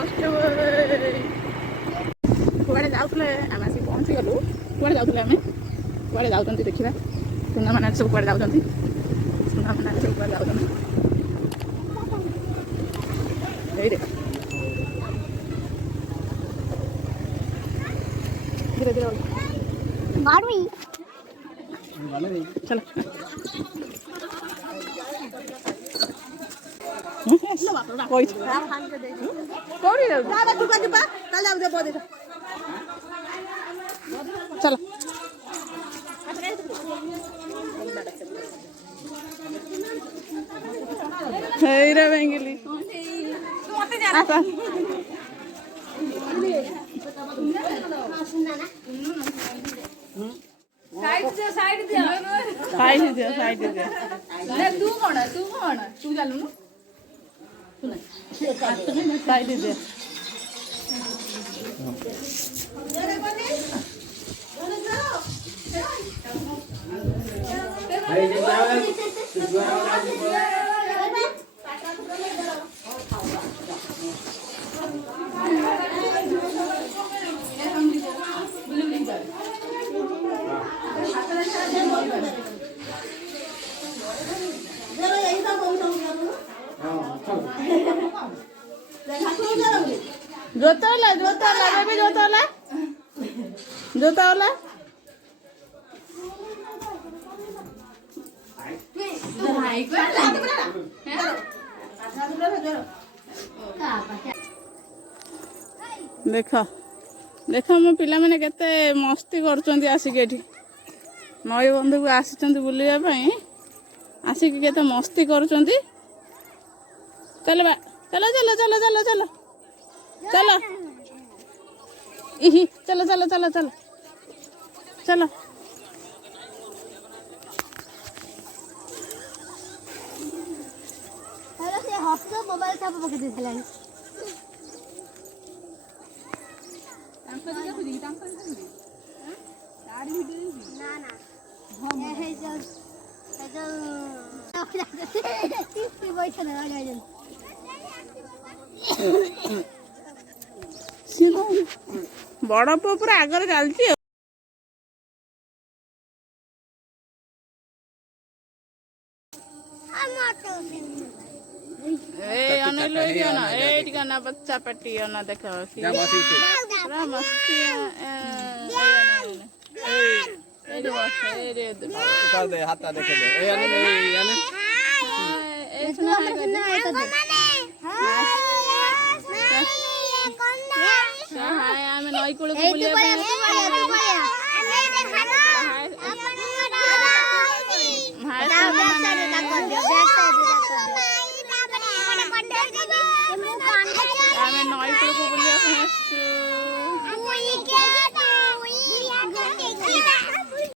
कष्ट कुआड़े जाऊे आम आसिक पहुँची गलु कुआड़े जाऊे आम कुआड़े जाऊँ देखा सुना मैंने सब कुआड़े जाऊँ सुना मैंने सब कुआड़े जाऊँ धीरे धीरे चलो चलो हेरा बेंगली साइड तू कौन तू चलू साइड दे जोता वाला बेबी जोता वाला देख देख मो पिला माने केते मस्ती करछंती आसिक एठी नई बंधु को आसिचंती बुलिया पई आसिक केते मस्ती करछंती चलो बा चलो चलो चलो चलो चलो चलो इही चलो चलो चलो चलो चलो हफ्ता मोबाइल छाप पके देथिलानी तांका दिया खुदी तांका खुदी साड़ी वीडियो ना ना हे जो ती बैठे ना जाय बड़ पुओ पूरा आगे चलती ना बच्चा पट्टी ना देख पूरा मस्ती नई कूल नई कूल को बुलिया